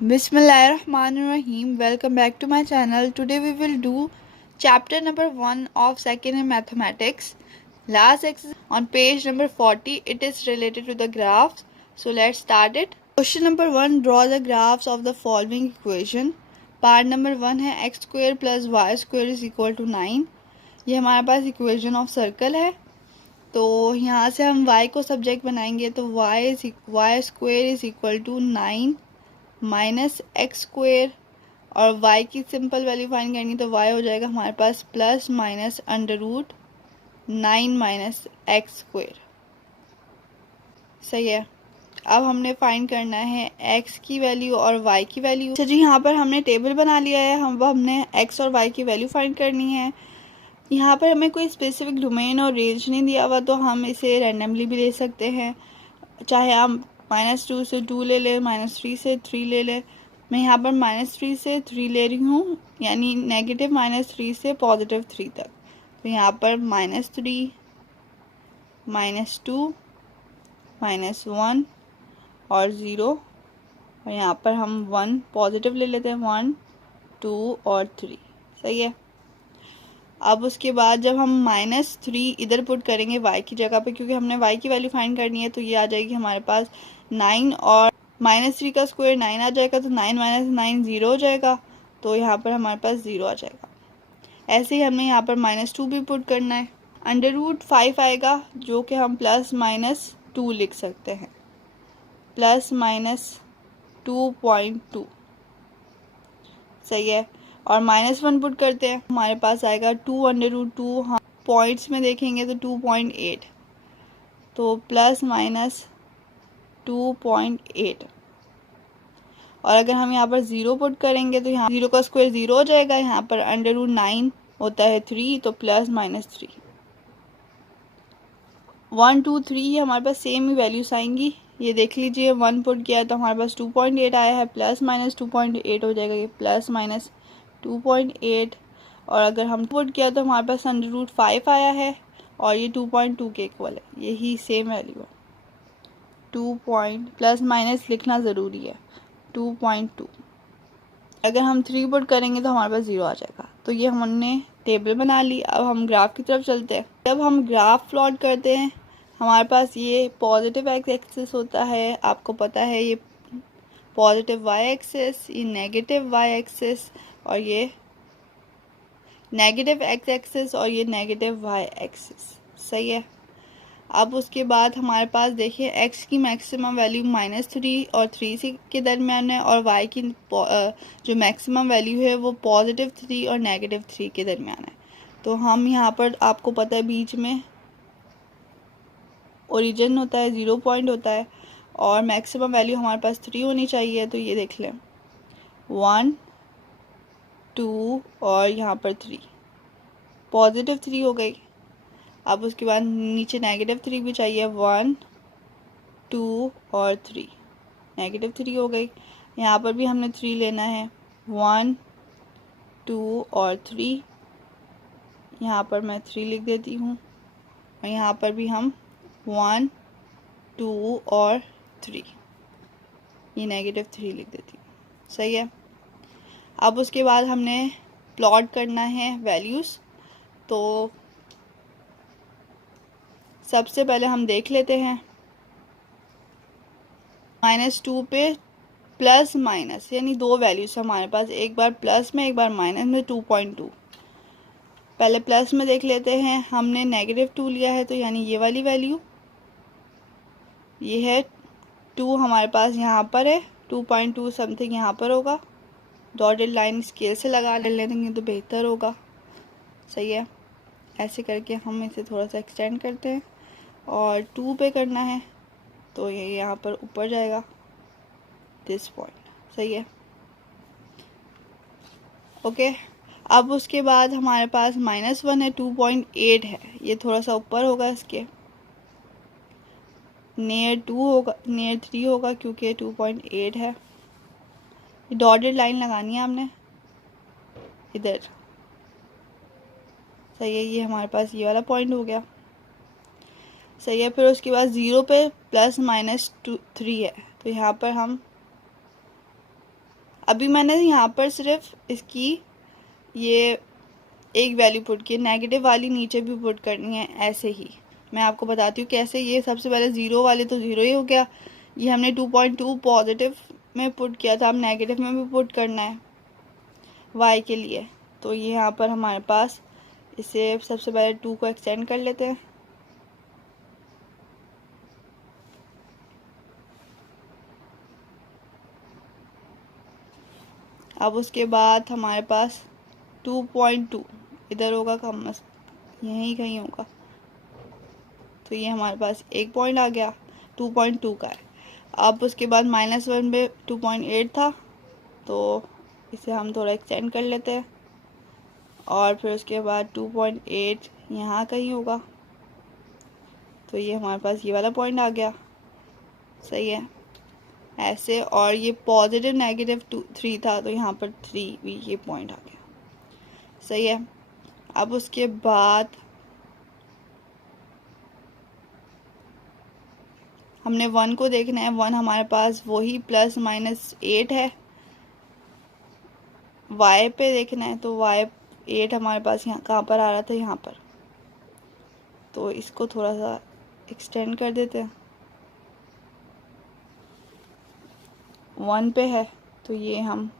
Bismillahirrahmanirrahim. Welcome back to my channel. Today we will do chapter number 1 of second in mathematics. Last exercise on page number 40. It is related to the graphs. So let's start it. Question number 1. Draw the graphs of the following equation. Part number 1 है x square plus y square is equal to 9. ये हमारे पास equation of circle है. तो यहाँ से हम y को subject बनाएंगे तो y square is equal to 9 minus x square और y की सिंपल वैल्यू फाइंड करनी तो y हो जाएगा हमारे पास plus minus under root 9 minus x square. सही है. अब हमने फाइंड करना है x की वैल्यू और y की वैल्यू. अच्छा जी, यहाँ पर हमने टेबल बना लिया है. हमने x और y की वैल्यू फाइंड करनी है. यहाँ पर हमें कोई स्पेसिफिक डोमेन और रेंज नहीं दिया हुआ तो हम इसे रैंडमली भी ले सकते हैं. चाहे आप -2 से 2 ले लें, -3 से 3 ले लें. मैं यहाँ पर -3 से 3 ले रही हूँ, यानी नेगेटिव -3 से पॉजिटिव 3 तक. तो यहाँ पर -3, -2, -1 और 0 और यहाँ पर हम 1 पॉजिटिव ले लेते हैं, 1, 2 और 3. सही है. अब उसके बाद जब हम -3 इधर पुट करेंगे y की जगह पे, क्योंकि हमने y की वैल्यू फाइंड करनी है, तो ये आ जाएगी हमारे पास 9 और -3 का स्क्वायर 9 आ जाएगा तो 9 - 9 0 हो जाएगा. तो यहाँ पर हमारे पास 0 आ जाएगा. ऐसे ही हमें यहाँ पर -2 भी पुट करना है. अंडर रूट 5 आएगा जो कि हम +-2 लिख सकते हैं, +-2.2. सही है. और -1 पुट करते हैं, हमारे पास आएगा 2/2. हम पॉइंट्स में देखेंगे तो 2.8, तो +-2.8. और अगर हम यहाँ पर 0 पुट करेंगे तो यहाँ 0 का स्क्वायर 0 हो जाएगा. यहाँ पर √9 होता है 3, तो +-3. 1, 2, 3 हमारे पास सेम ही वैल्यूज आएंगी. ये देख लीजिए, 1 पुट किया तो हमारे पास 2.8 आया है, +-2.8 हो जाएगा, ये +-2.8. और अगर हम पुट किया तो हमारे पास √5 आया है और ये 2.2 के इक्वल है. यही सेम वैल्यू है. 2 प्लस माइनस लिखना ज़रूरी है. 2.2. अगर हम 3 पुट करेंगे तो हमारे पास 0 आ जाएगा. तो ये हमने टेबल बना ली. अब हम ग्राफ की तरफ चलते हैं. जब हम ग्राफ प्लॉट करते हैं, हमारे पास ये पॉजिटिव एक्स एक्सिस होता है, आपको पता है, ये पॉजिटिव वाई एक्सिस, ये नेगेटिव वाई एक्सिस और ये नेगेटिव एक्स एक्सिस और ये नेगेटिव वाई एक्सिस. सही है. अब उसके बाद हमारे पास देखिए x की मैक्सिमम वैल्यू -3 और 3 के दरमियान है और y की जो मैक्सिमम वैल्यू है वो +3 और -3 के दरमियान है. तो हम यहाँ पर, आपको पता है, बीच में ओरिजिन होता है, 0 पॉइंट होता है और मैक्सिमम वैल्यू हमारे पास 3 होनी चाहिए. तो ये देख लें, 1, 2 और यहाँ पर 3, +3 हो गई. अब उसके बाद नीचे -3 भी चाहिए, 1, 2 और 3, -3 हो गई. यहाँ पर भी हमने 3 लेना है, 1, 2 और 3. यहाँ पर मैं 3 लिख देती हूँ और यहाँ पर भी हम 1, 2 और 3, ये -3 लिख देती हूँ. सही है. अब उसके बाद हमने प्लॉट करना है वैल्यूज़. तो सबसे पहले हम देख लेते हैं, -2 पे प्लस माइनस यानी 2 वैल्यूज हमारे पास, एक बार प्लस में एक बार माइनस में, 2.2. पहले प्लस में देख लेते हैं. हमने -2 लिया है तो यानी ये वाली वैल्यू, ये है 2 हमारे पास यहाँ पर है, 2.2 समथिंग यहाँ पर होगा. डॉटेड लाइन स्केल से लगा लेंगे तो बेहतर होगा. सही है. ऐसे करके हम इसे थोड़ा सा एक्सटेंड करते हैं और 2 पे करना है तो ये यहाँ पर ऊपर जाएगा, दिस पॉइंट. सही है. ओके. अब उसके बाद हमारे पास -1 है, 2.8 है, ये थोड़ा सा ऊपर होगा, इसके नियर 2 होगा, नियर 3 होगा क्योंकि 2.8 है. डॉटेड लाइन लगानी है हमने इधर. सही है. ये हमारे पास ये वाला पॉइंट हो गया. सही है. फिर उसके बाद 0 पे +-3 है तो यहाँ पर हम अभी मैंने यहाँ पर सिर्फ इसकी ये एक वैल्यू पुट की, नेगेटिव वाली नीचे भी पुट करनी है। ऐसे ही मैं आपको बताती हूँ कैसे। ये सबसे पहले ज़ीरो वाले तो ज़ीरो ही हो गया, ये हमने 2.2 पॉजिटिव में पुट किया था, अब नेगेटिव में भी पुट करना है y के लिए। तो ये यहाँ पर हमारे पास, इसे सबसे पहले 2 को एक्सटेंड कर लेते हैं। अब उसके बाद हमारे पास 2.2 इधर होगा, कम यहीं कहीं होगा, तो ये हमारे पास एक पॉइंट आ गया, 2.2 का है। अब उसके बाद -1 पे 2.8 था, तो इसे हम थोड़ा एक्सटेंड कर लेते हैं। और फिर उसके बाद 2.8 यहाँ कहीं होगा, तो ये हमारे पास ये वाला पॉइंट आ गया। सही है ऐसे। और ये पॉजिटिव नेगेटिव 3 था, तो यहाँ पर 3 भी ये पॉइंट आ गया। सही है। अब उसके बाद हमने 1 को देखना है। 1 हमारे पास वही ±8 है। y पे देखना है, तो y 8 हमारे पास यहाँ कहाँ पर आ रहा था, यहाँ पर, तो इसको थोड़ा सा एक्सटेंड कर देते हैं। 1 पे है, तो ये हम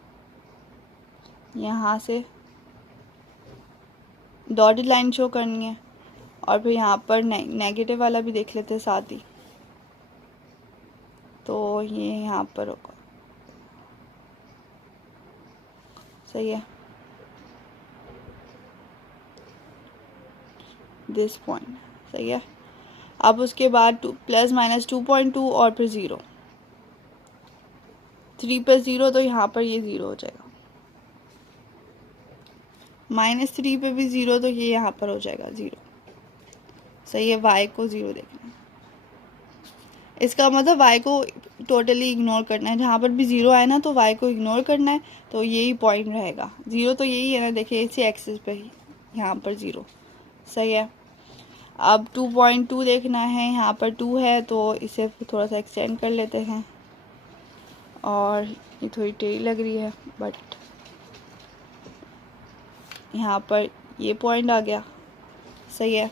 यहाँ से डॉटेड लाइन शो करनी है। और फिर यहाँ पर नेगेटिव वाला भी देख लेते हैं साथ ही, तो ये यहाँ पर होगा। सही है, दिस पॉइंट। सही है। अब उसके बाद ±2.2 और फिर 0, 3 पर 0, तो यहाँ पर ये 0 हो जाएगा। -3 पे भी 0, तो ये यहाँ पर हो जाएगा 0। सही है। y को 0 देखना है, इसका मतलब y को टोटली इग्नोर करना है। जहाँ पर भी 0 आए ना, तो y को इग्नोर करना है, तो यही पॉइंट रहेगा। 0 तो यही है ना, देखिए इसी एक्सिस पे ही, यहाँ पर 0। सही है। अब 2.2 देखना है, यहाँ पर 2 है, तो इसे थोड़ा सा एक्सटेंड कर लेते हैं। और ये थोड़ी टेढ़ी लग रही है, बट यहाँ पर ये पॉइंट आ गया। सही है।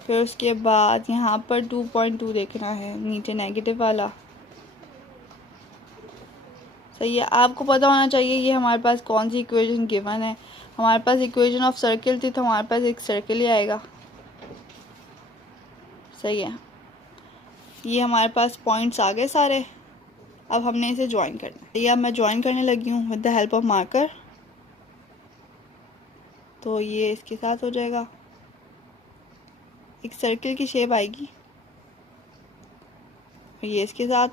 फिर उसके बाद यहाँ पर 2.2 देखना है, नीचे नेगेटिव वाला। सही है। आपको पता होना चाहिए ये हमारे पास कौन सी इक्वेशन गिवन है। हमारे पास इक्वेशन ऑफ सर्किल थी, तो हमारे पास एक सर्किल ही आएगा। सही है। ये हमारे पास पॉइंट्स आ गए सारे। अब हमने इसे ज्वाइन करना है। ये अब मैं ज्वाइन करने लगी हूँ with the help of marker. तो ये इसके साथ हो जाएगा, एक सर्किल की शेप आएगी। और ये इसके साथ,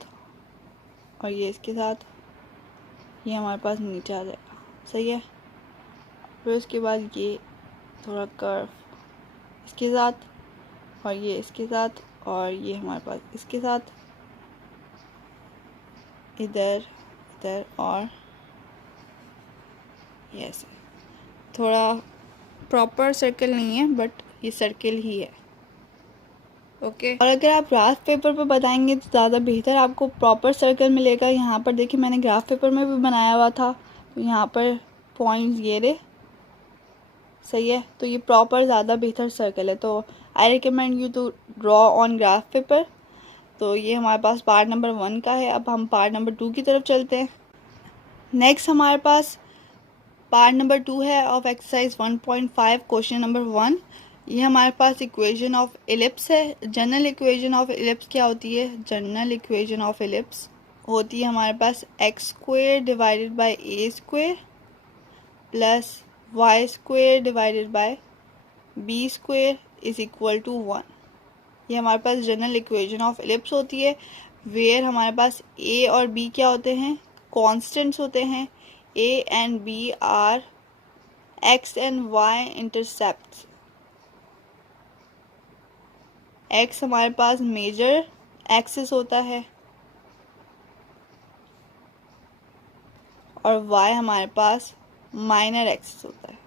और ये इसके साथ, ये हमारे पास नीचे आ जाएगा। सही है। फिर उसके बाद ये थोड़ा कर्व इसके साथ, और ये इसके साथ, और ये हमारे पास इसके साथ, इधर इधर, और ये ऐसे। थोड़ा प्रॉपर सर्कल नहीं है, बट ये सर्किल ही है। ओके। और अगर आप ग्राफ पेपर पर बताएंगे तो ज़्यादा बेहतर आपको प्रॉपर सर्कल मिलेगा। यहाँ पर देखिए मैंने ग्राफ पेपर में भी बनाया हुआ था, तो यहाँ पर पॉइंट्स ये रहे। सही है। तो ये प्रॉपर ज़्यादा बेहतर सर्कल है, तो I recommend you to draw on graph paper. तो ये हमारे पास पार्ट नंबर 1 का है। अब हम पार्ट नंबर 2 की तरफ चलते हैं। नेक्स्ट हमारे पास पार्ट नंबर 2 है ऑफ एक्सरसाइज 1.5 क्वेश्चन नंबर 1। ये हमारे पास इक्वेशन ऑफ एलिप्स है। जनरल इक्वेशन ऑफ एलिप्स क्या होती है? जनरल इक्वेशन ऑफ एलिप्स होती है हमारे पास x² divided by a² plus y² divided by b² is equal to 1। ये हमारे पास जनरल इक्वेशन ऑफ एलिप्स होती है, वेयर हमारे पास a और b क्या होते हैं? कॉन्स्टेंट्स होते हैं। a and b are x and y intercepts. x हमारे पास मेजर एक्सिस होता है और y हमारे पास माइनर एक्सिस होता है।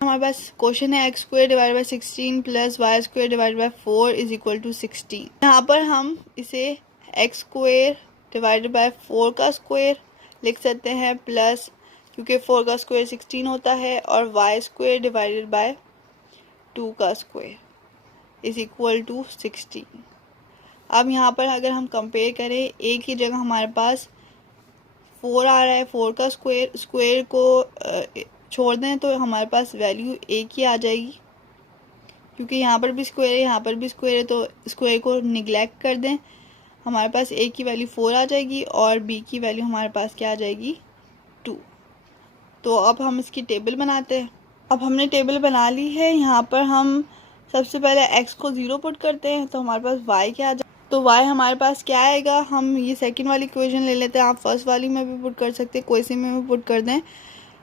हमारे हमारे पास क्वेश्चन है x square divide by 16 plus y square divide by 4 is equal to 16। यहाँ पर हम इसे एक्स स्क्वायर डिवाइडेड बाई 4 का स्क्वायर लिख सकते हैं, प्लस क्योंकि 4 का स्क्वायर 16 होता है, और वाई स्क्वायर डिवाइडेड बाई 2 का स्क्वायर इज इक्वल टू 16। अब यहाँ पर अगर हम कंपेयर करें, एक ही जगह हमारे पास 4 आ रहा है, 4 का स्क्वायर को छोड़ दें तो हमारे पास वैल्यू एक ही आ जाएगी, क्योंकि यहाँ पर भी स्क्वायर है, यहाँ पर भी स्क्वायर है, तो स्क्वायर को निगलेक्ट कर दें, हमारे पास ए की वैल्यू 4 आ जाएगी और बी की वैल्यू हमारे पास क्या आ जाएगी 2। तो अब हम इसकी टेबल बनाते हैं। अब हमने टेबल बना ली है। यहाँ पर हम सबसे पहले x को 0 पुट करते हैं, तो हमारे पास y क्या आ जाए, तो y हमारे पास क्या आएगा, हम ये सेकंड वाली इक्वेशन ले लेते हैं, आप फर्स्ट वाली में भी पुट कर सकते हैं, कोई सी में भी पुट कर दें।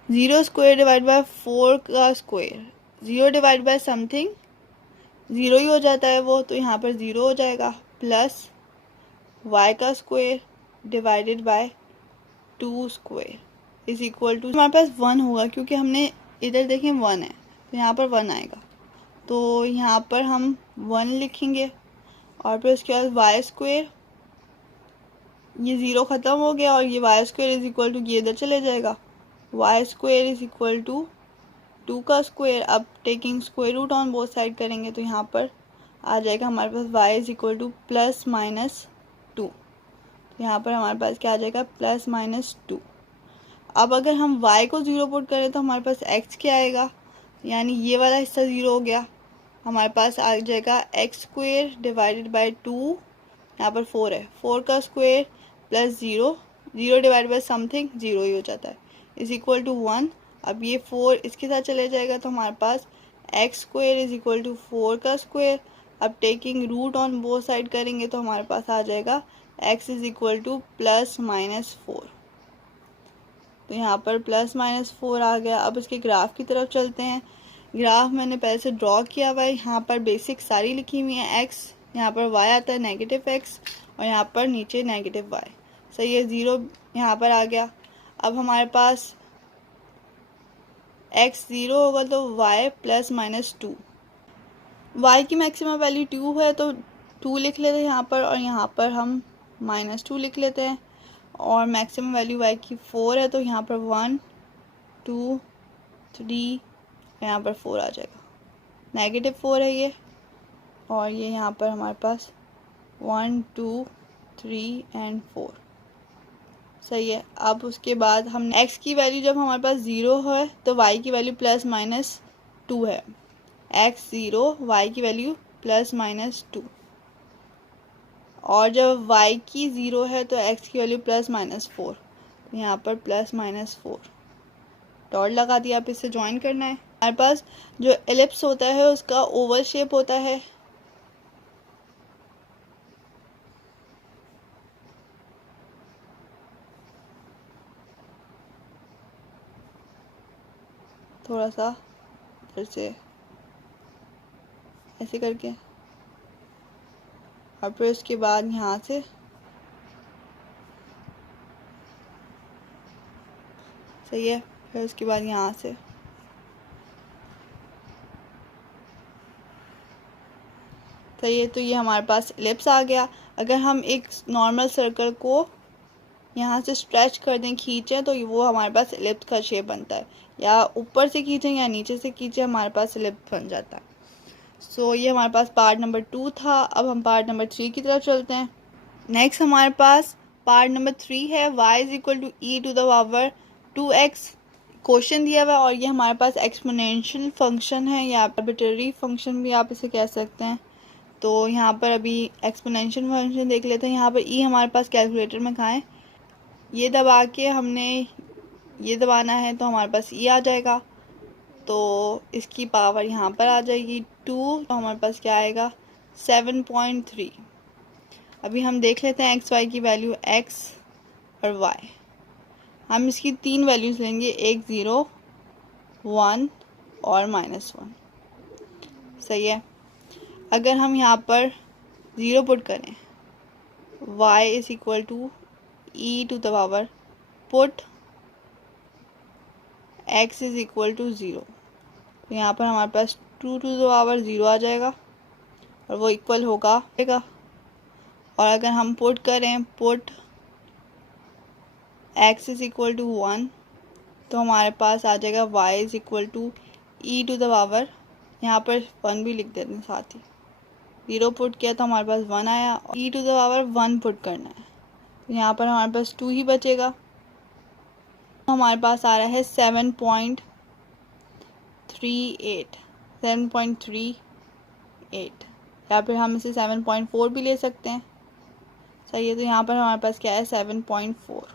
0 स्क्वायर डिवाइड बाय 4 का स्क्वायर, 0 डिवाइड बाय समथिंग 0 ही हो जाता है वो, तो यहाँ पर 0 हो जाएगा, प्लस y का square divided by 2 square is equal to, हमारे पास 1 होगा, क्योंकि हमने इधर देखें 1 है तो यहाँ पर 1 आएगा, तो यहाँ पर हम 1 लिखेंगे, और फिर उसके बाद वाई स्क्वायर, ये 0 ख़त्म हो गया और ये y square is equal to, ये इधर चले जाएगा, y square is equal to 2 का स्क्वायर। अब taking square root on both side करेंगे तो यहाँ पर आ जाएगा हमारे पास y is equal to plus minus 2, तो यहाँ पर हमारे पास क्या आ जाएगा प्लस माइनस 2। अब अगर हम y को 0 पुट करें तो हमारे पास x क्या आएगा, यानी ये वाला हिस्सा 0 हो गया, हमारे पास आ जाएगा एक्स स्क्वायर डिवाइडेड बाई 2, यहाँ पर 4 है, 4 का square plus 0, 0 divide by something 0 ही हो जाता है, इज इक्वल टू 1। अब ये 4 इसके साथ चले जाएगा तो हमारे पास x square is equal to 4 का स्क्वायर। अब taking root on both side करेंगे तो हमारे पास आ जाएगा x is equal to plus minus 4, तो यहाँ पर प्लस माइनस 4 आ गया। अब इसके ग्राफ की तरफ चलते हैं। ग्राफ मैंने पहले से ड्रॉ किया हुआ है, यहाँ पर बेसिक सारी लिखी हुई है, x, यहाँ पर y आता है नेगेटिव x, और यहाँ पर नीचे नेगेटिव y, सही है, 0 यहाँ पर आ गया। अब हमारे पास x 0 होगा तो y प्लस माइनस 2, y की मैक्सिमम वैल्यू 2 है तो 2 लिख लेते हैं यहाँ पर, और यहाँ पर हम माइनस 2 लिख लेते हैं, और मैक्सिमम वैल्यू y की 4 है तो यहाँ पर 1 2 3, यहाँ पर 4 आ जाएगा, नेगेटिव 4 है ये, और ये यहाँ पर हमारे पास 1 2 3 एंड 4, सही है। अब उसके बाद हम x की वैल्यू जब हमारे पास 0 है तो y की वैल्यू प्लस माइनस 2 है, x 0 y की वैल्यू प्लस माइनस 2, और जब y की 0 है तो x की वैल्यू प्लस माइनस 4, तो यहाँ पर प्लस माइनस 4 डॉट लगा दिया। आप इसे ज्वाइन करना है। हमारे पास जो एलिप्स होता है उसका ओवल शेप होता है, थोड़ा सा इधर से ऐसे करके, और फिर उसके बाद यहाँ से सही है, फिर उसके बाद यहाँ से सही है। तो ये हमारे पास एलिप्स आ गया। अगर हम एक नॉर्मल सर्कल को यहाँ से स्ट्रेच कर दें, खींचें, तो वो हमारे पास एलिप्स का शेप बनता है, या ऊपर से खींचें या नीचे से खींचें, हमारे पास एलिप्स बन जाता है। सो ये हमारे पास पार्ट नंबर 2 था। अब हम पार्ट नंबर 3 की तरफ चलते हैं। नेक्स्ट हमारे पास पार्ट नंबर 3 है, y is equal to e to the power 2x। Question दिया हुआ है और ये हमारे पास एक्सपोनेंशियल फंक्शन है, या आर्बिट्रेरी फंक्शन भी आप इसे कह सकते हैं। तो यहाँ पर अभी एक्सपोनेंशियल फंक्शन देख लेते हैं। यहाँ पर ई हमारे पास कैलकुलेटर में कहाँ है, ये दबा के हमने ये दबाना है तो हमारे पास ई आ जाएगा, तो इसकी पावर यहाँ पर आ जाएगी 2, तो हमारे पास क्या आएगा 7.3। अभी हम देख लेते हैं एक्स वाई की वैल्यू, एक्स और वाई हम इसकी 3 वैल्यूज़ लेंगे, एक 0 1 और -1, सही है। अगर हम यहाँ पर 0 पुट करें, y is equal to e to the power put x is equal to 0, तो यहाँ पर हमारे पास 2 टू द पावर 0 आ जाएगा और वो इक्वल होगा। और अगर हम पुट करें put x is equal to 1, तो हमारे पास आ जाएगा y is equal to e to the power, यहाँ पर 1 भी लिख देते हैं साथ ही। 0 पुट किया तो हमारे पास 1 आया और ई टू द पावर 1 पुट करना है, तो यहाँ पर हमारे पास 2 ही बचेगा। तो हमारे पास आ रहा है 7.38 या फिर हम इसे 7.4 भी ले सकते हैं। सही है, तो यहाँ पर हमारे पास क्या है 7.4।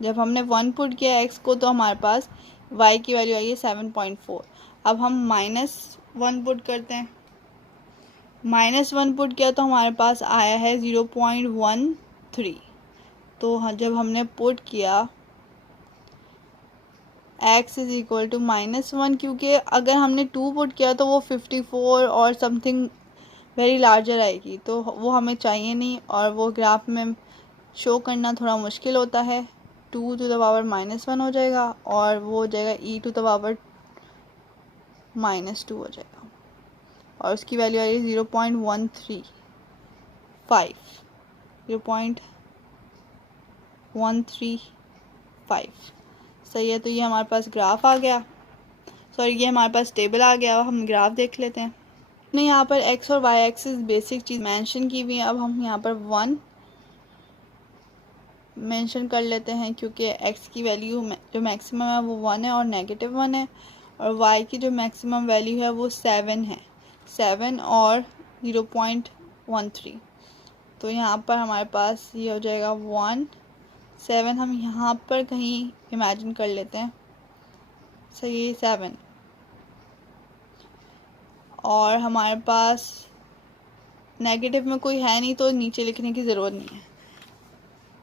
जब हमने 1 पुट किया x को तो हमारे पास y की वैल्यू आई है 7.4। अब हम -1 पुट करते हैं। -1 पुट किया तो हमारे पास आया है 0.13। तो जब हमने पुट किया x इज इक्वल टू -1, क्योंकि अगर हमने 2 पुट किया तो वो 54 और समथिंग वेरी लार्जर आएगी, तो वो हमें चाहिए नहीं और वो ग्राफ में शो करना थोड़ा मुश्किल होता है। 2 टू द पावर -1 हो जाएगा और वो हो जाएगा e टू द पावर -2 हो जाएगा और उसकी वैल्यू आई 0.135। 0.135। सही है, तो ये हमारे पास ग्राफ आ गया, सॉरी ये हमारे पास टेबल आ गया। हम ग्राफ देख लेते हैं। हमने यहाँ पर x और y एक्सिस बेसिक चीज़ मेंशन की हुई है। अब हम यहाँ पर 1 मेंशन कर लेते हैं, क्योंकि x की वैल्यू जो मैक्सिमम है वो 1 है और -1 है, और y की जो मैक्सिमम वैल्यू है वो 7 है, 7 और 0.13। तो यहाँ पर हमारे पास ये हो जाएगा 1 7। हम यहाँ पर कहीं इमेजिन कर लेते हैं। सही 7 और हमारे पास नेगेटिव में कोई है नहीं तो नीचे लिखने की ज़रूरत नहीं है।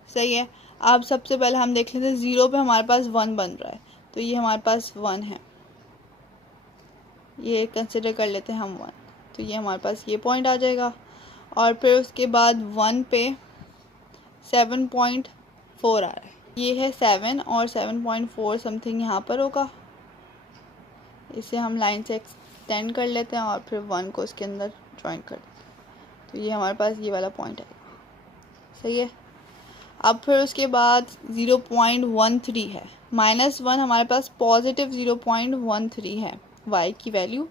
सही है, अब सबसे पहले हम देख लेते हैं 0 पे हमारे पास 1 बन रहा है, तो ये हमारे पास 1 है, ये कंसिडर कर लेते हैं हम 1। तो ये हमारे पास ये पॉइंट आ जाएगा और फिर उसके बाद 1 पे 7.4 आ रहा है, ये है 7 और 7.4 समथिंग यहाँ पर होगा। इसे हम लाइन से एक्सटेंड कर लेते हैं और फिर 1 को इसके अंदर ज्वाइन कर देते हैं, तो ये हमारे पास ये वाला पॉइंट आएगा। सही है, अब फिर उसके बाद 0.13 है, -1 हमारे पास पॉजिटिव 0.13 है y की वैल्यू,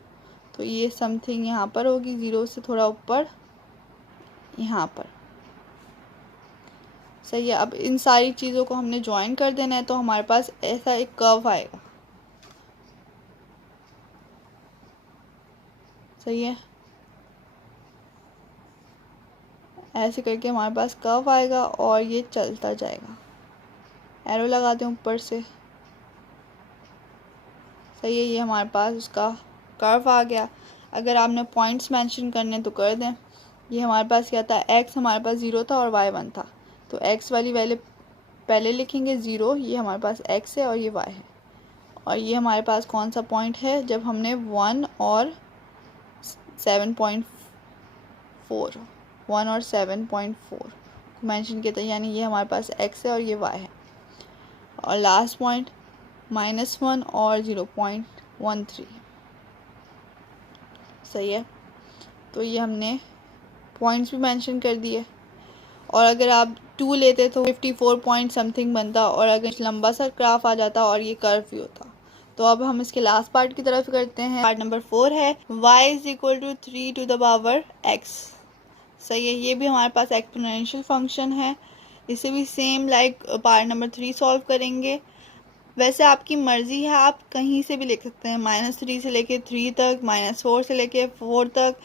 तो ये समथिंग यहाँ पर होगी, 0 से थोड़ा ऊपर यहाँ पर। सही है, अब इन सारी चीज़ों को हमने ज्वाइन कर देना है, तो हमारे पास ऐसा एक कर्व आएगा। सही है, ऐसे करके हमारे पास कर्व आएगा और ये चलता जाएगा। एरो लगाते हैं ऊपर से। सही है, ये हमारे पास उसका कर्व आ गया। अगर आपने पॉइंट्स मेंशन करने तो कर दें। ये हमारे पास क्या था, x हमारे पास 0 था और y 1 था, तो x वाली वैल्यू पहले लिखेंगे 0, ये हमारे पास x है और ये y है। और ये हमारे पास कौन सा पॉइंट है, जब हमने 1 और 7.4 मेंशन किया था, यानी ये हमारे पास x है और ये y है। और लास्ट पॉइंट -1 और 0.13। सही है, तो ये हमने पॉइंट्स भी मेंशन कर दिए। और अगर आप 2 लेते तो 54 पॉइंट समथिंग बनता और अगर लंबा सा ग्राफ आ जाता और ये कर्व भी होता। तो अब हम इसके लास्ट पार्ट की तरफ करते हैं। पार्ट नंबर 4 है y is equal to 3 to the power x। सही है, ये भी हमारे पास एक्सपोनेंशियल फंक्शन है। इसे भी same like part number 3 solve करेंगे। वैसे आपकी मर्ज़ी है, आप कहीं से भी लिख सकते हैं, -3 से लेके 3 तक, -4 से लेके 4 तक,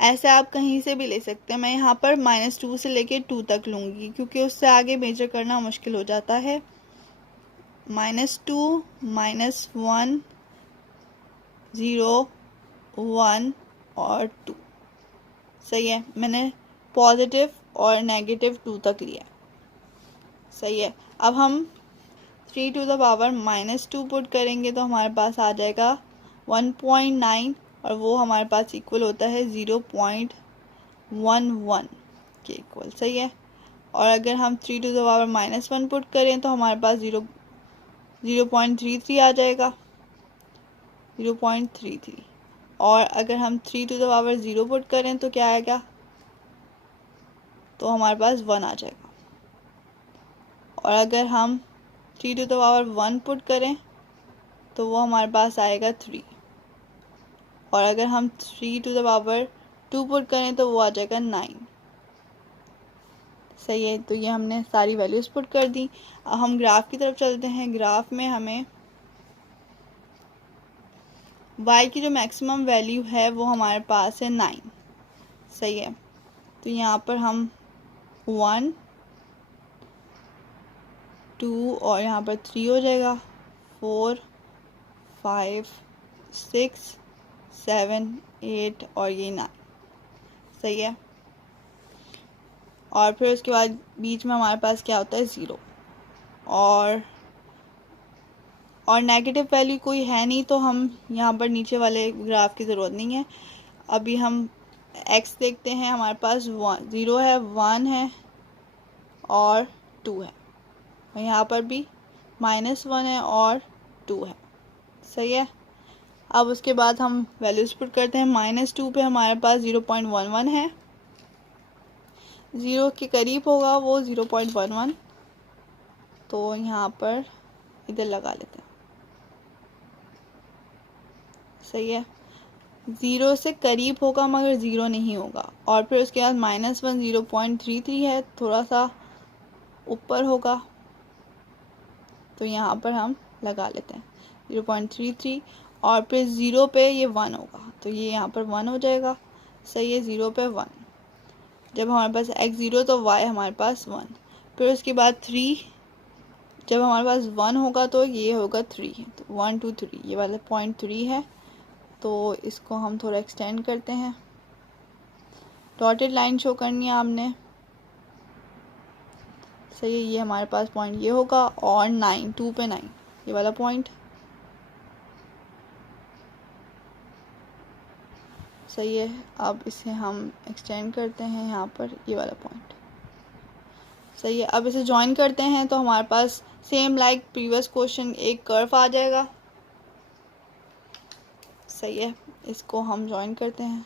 ऐसे आप कहीं से भी ले सकते हैं। मैं यहाँ पर -2 से लेके 2 तक लूँगी, क्योंकि उससे आगे मेजर करना मुश्किल हो जाता है। -2, -1, 0, 1 और 2। सही है, मैंने पॉजिटिव और नेगेटिव 2 तक लिया। सही है, अब हम 3 टू द पावर -2 पुट करेंगे तो हमारे पास आ जाएगा 1.9 और वो हमारे पास इक्वल होता है 0.11 के इक्वल। सही है, और अगर हम 3 टू द पावर -1 पुट करें तो हमारे पास 0.33 आ जाएगा। 0.33। और अगर हम 3 टू द पावर 0 पुट करें तो क्या आएगा, तो हमारे पास 1 आ जाएगा। और अगर हम 3 टू द पावर 1 पुट करें तो वो हमारे पास आएगा 3। और अगर हम 3 टू द पावर 2 पुट करें तो वो आ जाएगा 9। सही है, तो ये हमने सारी वैल्यूज़ पुट कर दी। अब हम ग्राफ की तरफ चलते हैं। ग्राफ में हमें y की जो मैक्सिमम वैल्यू है वो हमारे पास है 9। सही है, तो यहाँ पर हम 1 2 और यहाँ पर 3 हो जाएगा, 4 5 6 7 8 और ये 9। सही है, और फिर उसके बाद बीच में हमारे पास क्या होता है, 0। और नेगेटिव वैल्यू कोई है नहीं, तो हम यहाँ पर नीचे वाले ग्राफ की ज़रूरत नहीं है। अभी हम x देखते हैं। हमारे पास 0 है, 1 है और 2 है। और यहाँ पर भी -1 है और 2 है। सही है, अब उसके बाद हम वैल्यूज पुट करते हैं। -2 पे हमारे पास 0.11 है, 0 के करीब होगा वो 0.11, तो यहाँ पर इधर लगा लेते हैं। सही है, 0 से करीब होगा मगर 0 नहीं होगा। और फिर उसके बाद -1 0.33 है, थोड़ा सा ऊपर होगा, तो यहाँ पर हम लगा लेते हैं 0.33। और फिर 0 पे ये 1 होगा, तो ये यहाँ पर 1 हो जाएगा। सही है, 0 पे 1। जब हमारे पास x 0 तो y हमारे पास 1। फिर उसके बाद 3, जब हमारे पास 1 होगा तो ये होगा 3। तो 1 2 3 ये वाला 0.3 है, तो इसको हम थोड़ा एक्सटेंड करते हैं। डॉटेड लाइन शो करनी है आपने। सही है, ये हमारे पास पॉइंट ये होगा। और 9 2 पे 9 ये वाला पॉइंट। सही है, अब इसे हम एक्सटेंड करते हैं यहाँ पर, ये वाला पॉइंट। सही है, अब इसे ज्वाइन करते हैं तो हमारे पास सेम लाइक प्रीवियस क्वेश्चन एक कर्व आ जाएगा। सही है, इसको हम ज्वाइन करते हैं।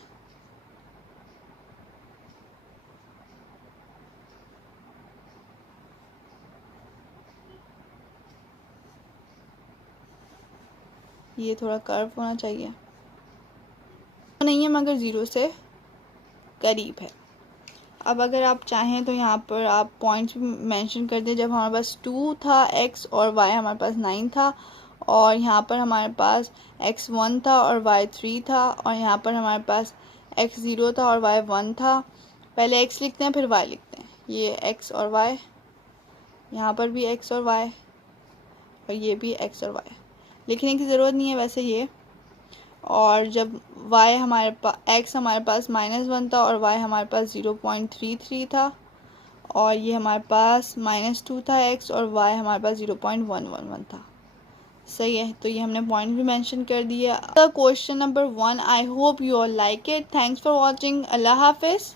ये थोड़ा कर्व होना चाहिए, नहीं है मगर 0 से करीब है। अब अगर आप चाहें तो यहाँ पर आप पॉइंट्स भी मेंशन कर दें। जब हमारे पास 2 था x और y हमारे पास 9 था, और यहाँ पर हमारे पास x 1 था और y 3 था, और यहाँ पर हमारे पास x 0 था और y 1 था। पहले x लिखते हैं फिर y लिखते हैं। ये x और y, यहाँ पर भी x और y, और ये भी x और y। लिखने की ज़रूरत नहीं है वैसे ये। और जब y हमारे पास x हमारे पास -1 था और y हमारे पास 0.33 था, और ये हमारे पास -2 था x और y हमारे पास 0.111 था। सही है, तो ये हमने पॉइंट भी मेंशन कर दिया। Question number 1, I hope you all like it. Thanks for watching. अल्लाह हाफिज़।